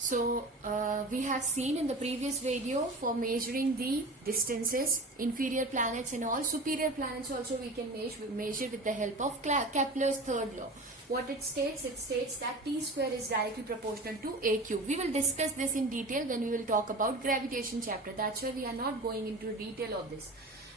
We have seen in the previous video for measuring the distances, inferior planets and all. Superior planets also we can measure with the help of Kepler's third law. What it states that T square is directly proportional to A cube. We will discuss this in detail when we will talk about gravitation chapter. That's why we are not going into detail of this.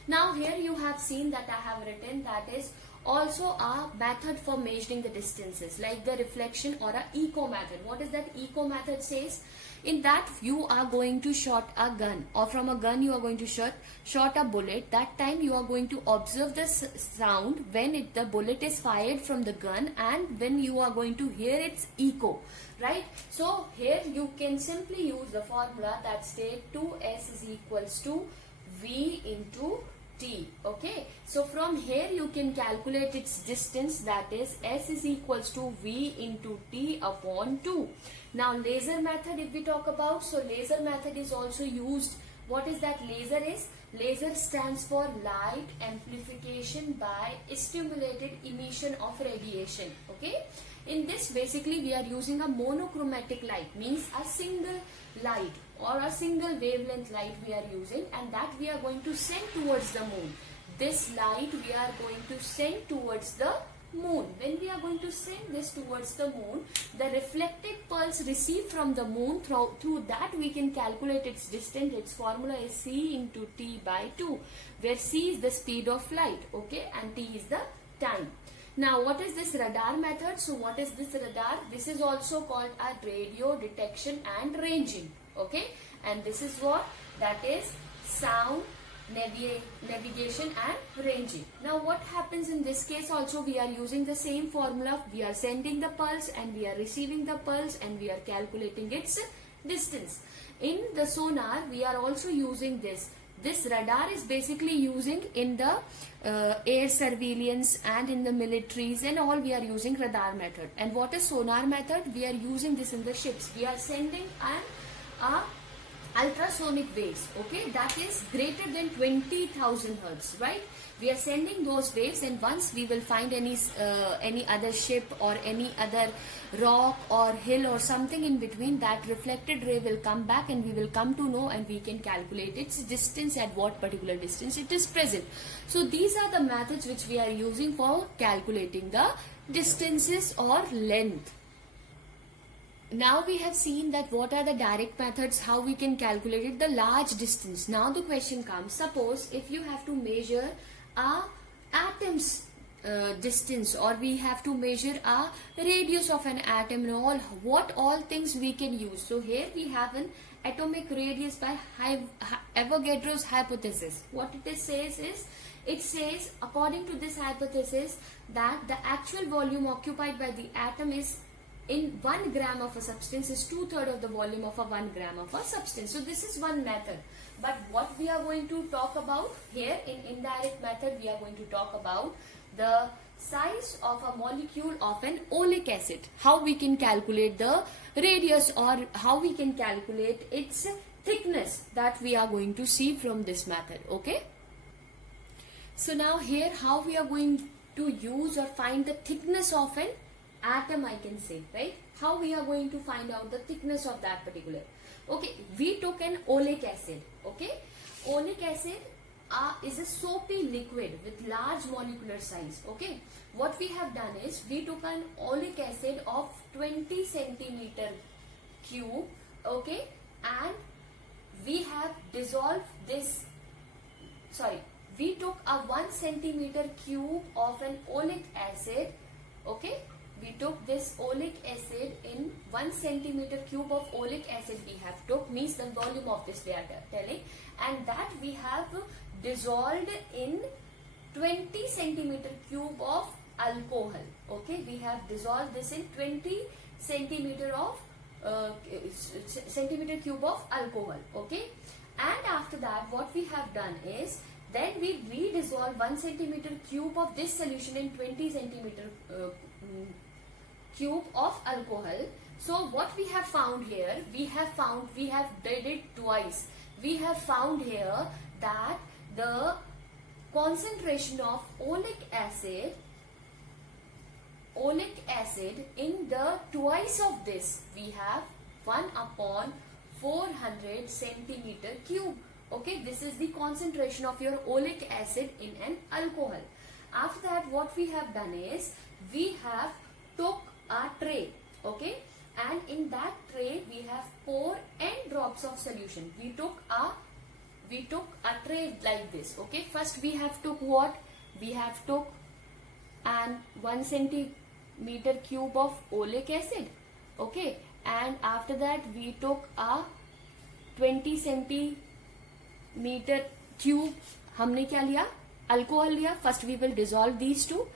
Now here you have seen that I have written that is also a method for measuring the distances, like the reflection or a echo method. What is that echo method says? In that you are going to shoot a gun, or from a gun you are going to shoot a bullet. That time you are going to observe the sound when the bullet is fired from the gun and when you are going to hear its echo, right? So here you can simply use the formula that states 2s is equals to v into t. Okay, so from here you can calculate its distance, that is s is equals to v into t upon 2. Now laser method, if we talk about, so laser method is also used. What is that laser is? Laser stands for light amplification by stimulated emission of radiation. Okay, in this basically we are using a monochromatic light, means a single light or a single wavelength light we are using, and that we are going to send towards the moon. This light we are going to send towards the moon. When we are going to send this towards the moon, the reflected pulse received from the moon, through that we can calculate its distance. Its formula is c into t by 2, where c is the speed of light, okay, and t is the time. Now what is this radar method? So what is this radar? This is also called a radio detection and ranging, okay, and this is what, that is sound navigation and ranging. Now what happens in this case also, we are using the same formula. We are sending the pulse and we are receiving the pulse and we are calculating its distance. In the sonar we are also using this. This radar is basically using in the air surveillance and in the militaries and all. We are using radar method. And what is sonar method? We are using this in the ships. We are sending an ultrasonic waves, okay, that is greater than 20,000 hertz, right? We are sending those waves, and once we will find any other ship or any other rock or hill or something in between, that reflected ray will come back and we will come to know, and we can calculate its distance, at what particular distance it is present. So these are the methods which we are using for calculating the distances or length. Now we have seen that what are the direct methods, how we can calculate it, the large distance. Now the question comes, suppose if you have to measure a atom's distance, or we have to measure a radius of an atom and all, what all things we can use. So here we have an atomic radius by Avogadro's hypothesis. What it says is, it says according to this hypothesis that the actual volume occupied by the atom is in 1 gram of a substance is 2/3 of the volume of a 1 gram of a substance. So this is one method. But what we are going to talk about here in indirect method, we are going to talk about the size of a molecule of an oleic acid. How we can calculate the radius, or how we can calculate its thickness, that we are going to see from this method, okay? So now here how we are going to use or find the thickness of an atom, I can say, right? How we are going to find out the thickness of that particular. Okay, we took an oleic acid, okay? Oleic acid is a soapy liquid with large molecular size, okay? What we have done is, we took an oleic acid of 20 centimeter cube, okay? And we have dissolved this, we took a 1 centimeter cube of an oleic acid, okay? We took this oleic acid in 1 centimeter cube of oleic acid we have took, means the volume of this we are telling, and that we have dissolved in 20 centimeter cube of alcohol, okay? We have dissolved this in 20 centimeter cube of alcohol, okay? And after that what we have done is, then we redissolve 1 centimeter cube of this solution in 20 centimeter cube of alcohol. So what we have found here, we have did it twice. We have found here that the concentration of oleic acid in the twice of this we have 1 upon 400 centimeter cube. Okay, this is the concentration of your oleic acid in an alcohol. After that, what we have done is we have took a tray, okay, and in that tray we have poured n drops of solution. We took a tray like this. Okay, first we have took what? We have took an 1 centimeter cube of oleic acid. Okay, and after that we took a 20 centimeter cube. हमने क्या लिया? Alcohol लिया. First we will dissolve these two.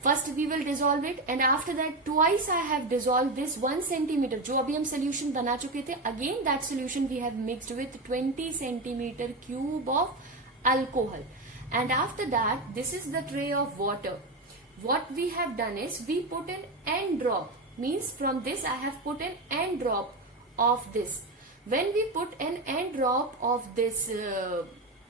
First we will dissolve it, and after that twice I have dissolved this 1 centimeter जो अभी हम solution बना चुके थे. Again that solution we have mixed with 20 centimeter cube of alcohol, and after that this is the tray of water. What we have done is we put an n drop, means from this I have put an n drop of this. When we put an n drop of this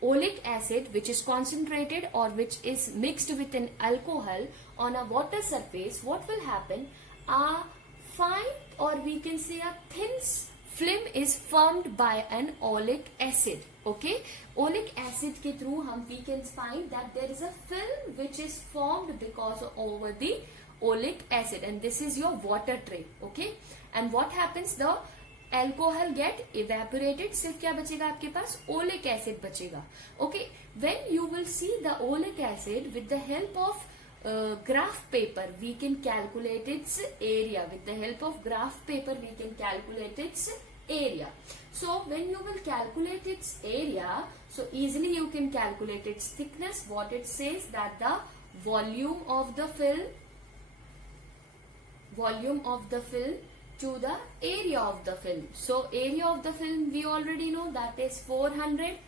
oleic acid, which is concentrated or which is mixed with an alcohol on a water surface, what will happen? A fine, or we can say a thin film is formed by an oleic acid. Okay, oleic acid के through we can find that there is a film which is formed because over the oleic acid, and this is your water tray. Okay, and what happens? The alcohol get evaporated. सिर्फ क्या बचेगा आपके पास? Oleic acid बचेगा. Okay, when you will see the oleic acid, with the help of graph paper we can calculate its area. With the help of graph paper we can calculate its area. So when you will calculate its area, so easily you can calculate its thickness. What it says, that the volume of the film to the area of the film. So area of the film we already know, that is 400.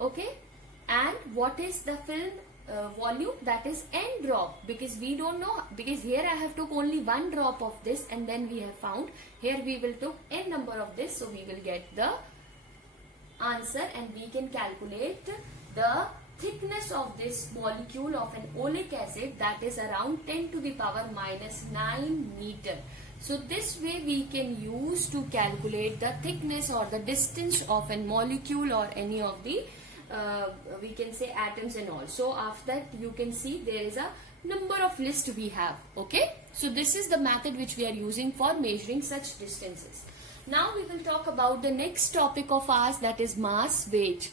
Okay, and what is the film volume? That is n drop, because we don't know, because here I have took only 1 drop of this, and then we have found here we will took n number of this, so we will get the answer, and we can calculate the thickness of this molecule of an oleic acid, that is around 10 to the power minus 9 meter. So this way we can use to calculate the thickness or the distance of a molecule or any of the we can say atoms and all. So after that you can see there is a number of list we have. Okay, so this is the method which we are using for measuring such distances. Now we will talk about the next topic of ours, that is mass, weight.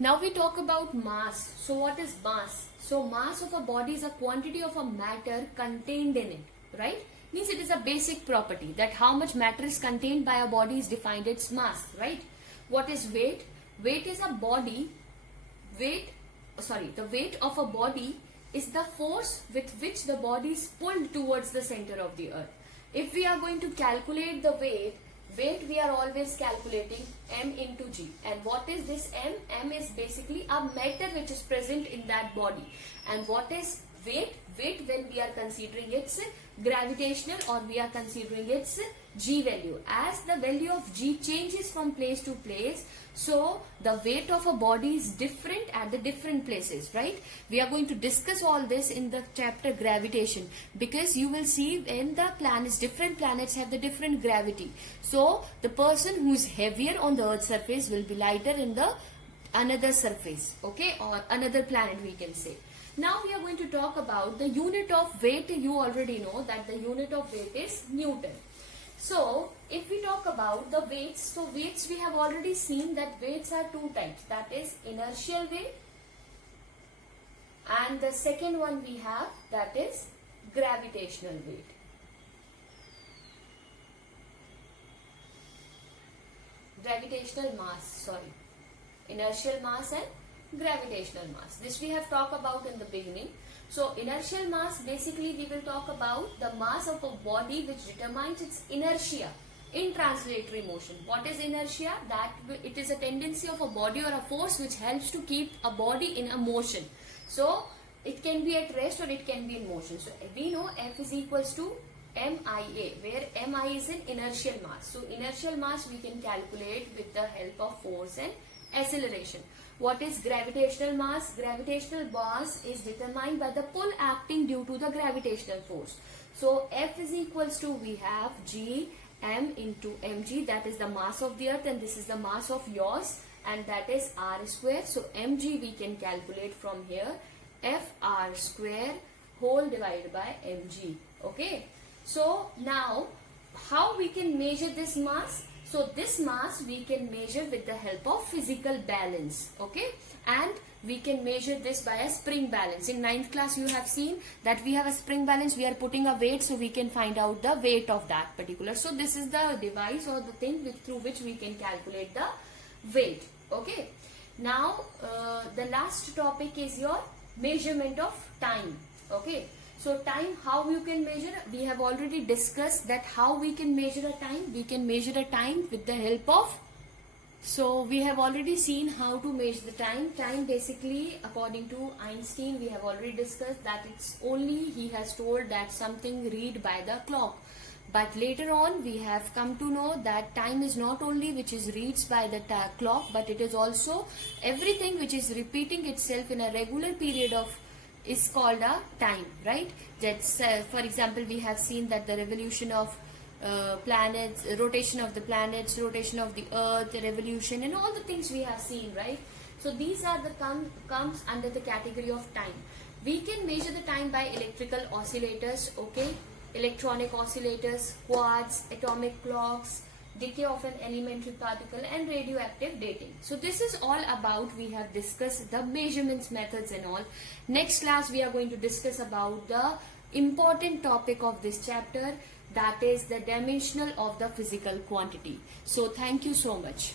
Now we talk about mass. So what is mass? So mass of a body is a quantity of a matter contained in it, right? Means it is a basic property, that how much matter is contained by a body is defined its mass, right? What is weight? Weight is a body, the weight of a body is the force with which the body is pulled towards the center of the earth. If we are going to calculate the weight we are always calculating m into g. And what is this m? M is basically a matter which is present in that body. And what is weight? Weight, when we are considering its gravitational, or we are considering its g value. As the value of g changes from place to place, so the weight of a body is different at the different places, right? We are going to discuss all this in the chapter gravitation, because you will see when the planets, different planets have the different gravity. So the person who is heavier on the earth's surface will be lighter in the another surface, okay, or another planet we can say. Now we are going to talk about the unit of weight. You already know that the unit of weight is Newton. So if we talk about the weights, so weights we have already seen that weights are two types, that is inertial weight, and the second one we have, that is gravitational weight. Gravitational mass, inertial mass and gravitational mass. This we have talked about in the beginning. So inertial mass, basically we will talk about the mass of a body which determines its inertia in translatory motion. What is inertia? That it is a tendency of a body or a force which helps to keep a body in a motion. So it can be at rest or it can be in motion. So we know F is equals to MIA, where MI is an inertial mass. So inertial mass we can calculate with the help of force and acceleration. What is gravitational mass? Gravitational mass is determined by the pull acting due to the gravitational force. So F is equals to, we have G m into mg, that is the mass of the earth, and this is the mass of yours, and that is r square. So mg we can calculate from here, fr square whole divided by mg. Okay, so now how we can measure this mass? So this mass we can measure with the help of physical balance. Okay, and we can measure this by a spring balance. In 9th class you have seen that we have a spring balance, we are putting a weight, so we can find out the weight of that particular. So this is the device or the thing through which we can calculate the weight. Okay, now the last topic is your measurement of time. Okay, so time, how you can measure? We have already discussed that how we can measure a time. We can measure a time with the help of, so we have already seen how to measure the time. Time basically, according to Einstein, we have already discussed that it's only, he has told that something read by the clock. But later on we have come to know that time is not only which is reads by the clock, but it is also everything which is repeating itself in a regular period of is called a time, right? That's for example, we have seen that the revolution of planets, rotation of the planets, rotation of the earth, the revolution, and all the things we have seen, right? So these are the comes under the category of time. We can measure the time by electrical oscillators, okay, electronic oscillators, quartz, atomic clocks, decay of an elementary particle, and radioactive dating. So this is all about, we have discussed the measurements methods and all. Next class we are going to discuss about the important topic of this chapter, that is the dimensional of the physical quantity. So thank you so much.